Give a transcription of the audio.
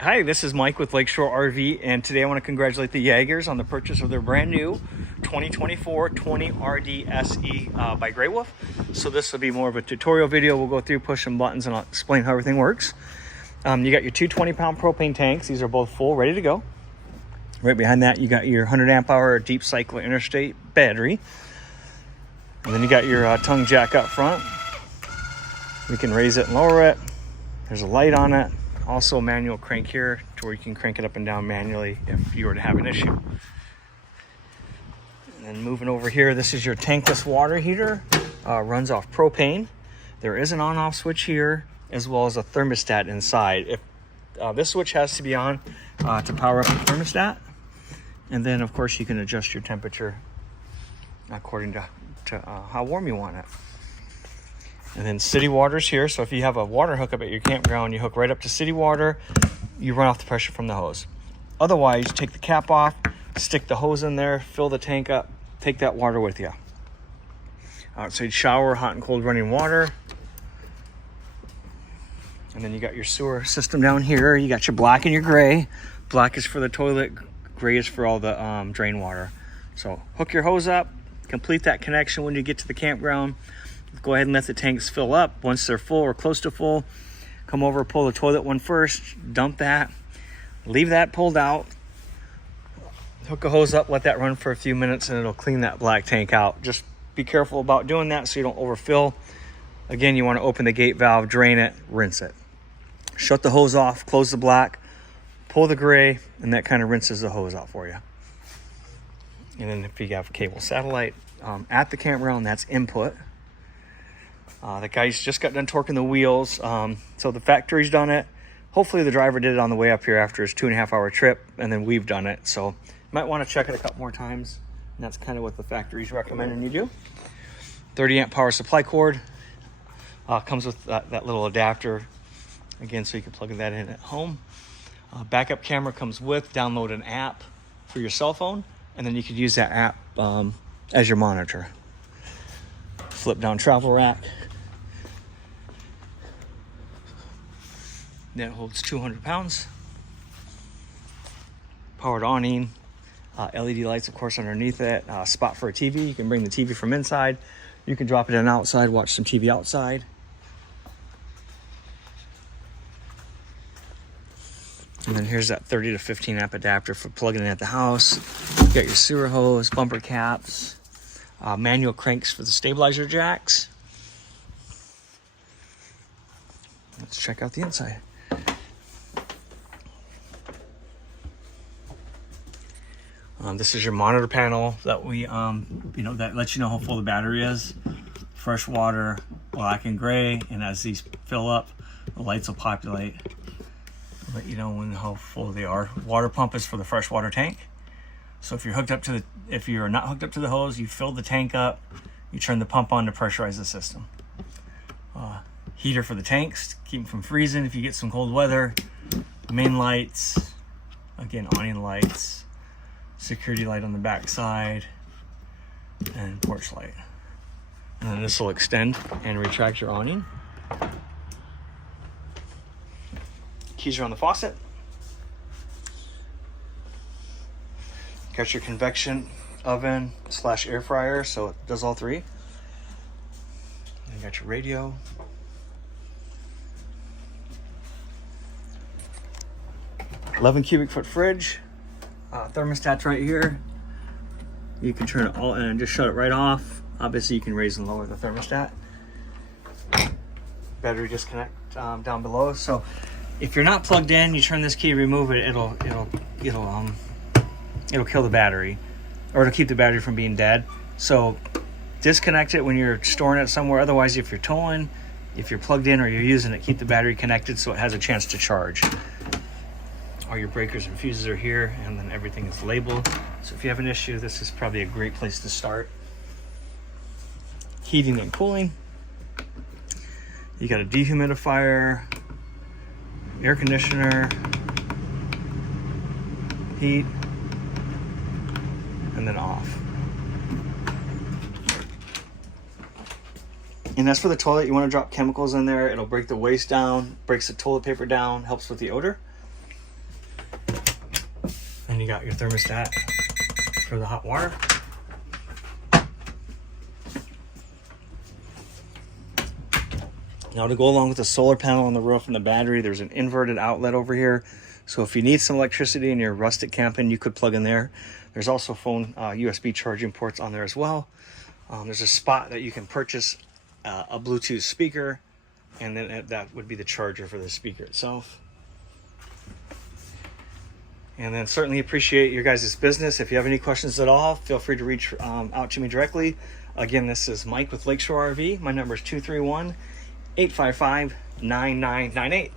Hi, this is Mike with Lakeshore RV, and today I want to congratulate the Jaegers on the purchase of their brand new 2024 20 RD SE by Grey Wolf. So this will be more of a tutorial video. We'll go through, push some buttons, and I'll explain how everything works. You got your two 20-pound propane tanks. These are both full, ready to go. Right behind that, you got your 100 amp hour deep cycle interstate battery. And then you got your tongue jack up front. We can raise it and lower it. There's a light on it. Also a manual crank here to where you can crank it up and down manually if you were to have an issue. And then moving over here, this is your tankless water heater. Runs off propane. There is an on-off switch here, as well as a thermostat inside. If this switch has to be on to power up the thermostat. And then of course you can adjust your temperature according to how warm you want it. And then city water's here, so if you have a water hookup at your campground, you hook right up to city water, you run off the pressure from the hose. Otherwise, take the cap off, stick the hose in there, fill the tank up, take that water with you. So you'd shower, hot and cold running water. And then you got your sewer system down here. You got your black and your gray. Black is for the toilet, gray is for all the drain water. So hook your hose up, complete that connection when you get to the campground. Go ahead and let the tanks fill up. Once they're full or close to full, come over, pull the toilet one first, dump that, leave that pulled out, hook a hose up, let that run for a few minutes, and it'll clean that black tank out. Just be careful about doing that so you don't overfill. Again, you want to open the gate valve, drain it, rinse it. Shut the hose off, close the black, pull the gray, and that kind of rinses the hose out for you. And then if you have cable satellite at the campground, that's input. The guy's just got done torquing the wheels, so the factory's done it. Hopefully the driver did it on the way up here after his 2.5 hour trip, and then we've done it. So you might want to check it a couple more times, and that's kind of what the factory's recommending you do. 30 amp power supply cord. Comes with that little adapter, again, so you can plug that in at home. Backup camera comes with. Download an app for your cell phone, and then you could use that app as your monitor. Flip down travel rack. That holds 200 pounds. Powered awning. LED lights, of course, underneath it. Spot for a TV. You can bring the TV from inside. You can drop it in outside, watch some TV outside. And then here's that 30 to 15 amp adapter for plugging in at the house. You got your sewer hose, bumper caps, manual cranks for the stabilizer jacks. Let's check out the inside. This is your monitor panel that we, that lets you know how full the battery is. Fresh water, black and gray, and as these fill up, the lights will populate. Let you know how full they are. Water pump is for the freshwater tank. So if you're if you're not hooked up to the hose, you fill the tank up, you turn the pump on to pressurize the system. Heater for the tanks, keep them from freezing if you get some cold weather. Main lights, again, awning lights. Security light on the back side, and porch light. And then this will extend and retract your awning. Keys are on the faucet. Got your convection oven / air fryer, so it does all three. And you got your radio. /11 cubic foot fridge. Thermostat's right here. You can turn it all and just shut it right off. Obviously you can raise and lower the thermostat. Battery disconnect down below. So if you're not plugged in, you turn this key, remove it, it'll kill the battery, or it'll keep the battery from being dead. So disconnect it when you're storing it somewhere. Otherwise, if you're towing, if you're plugged in or you're using it, keep the battery connected so it has a chance to charge. All your breakers and fuses are here, and then everything is labeled. So if you have an issue, this is probably a great place to start. Heating and cooling. You got a dehumidifier, air conditioner, heat, and then off. And that's for the toilet. You want to drop chemicals in there. It'll break the waste down, breaks the toilet paper down, helps with the odor. And you got your thermostat for the hot water. Now to go along with the solar panel on the roof and the battery, there's an inverted outlet over here. So if you need some electricity and you're rustic camping, you could plug in there. There's also phone USB charging ports on there as well. There's a spot that you can purchase a Bluetooth speaker, and then that would be the charger for the speaker itself. And then certainly appreciate your guys' business. If you have any questions at all, feel free to reach out to me directly. Again, this is Mike with Lakeshore RV. My number is 231-855-9998.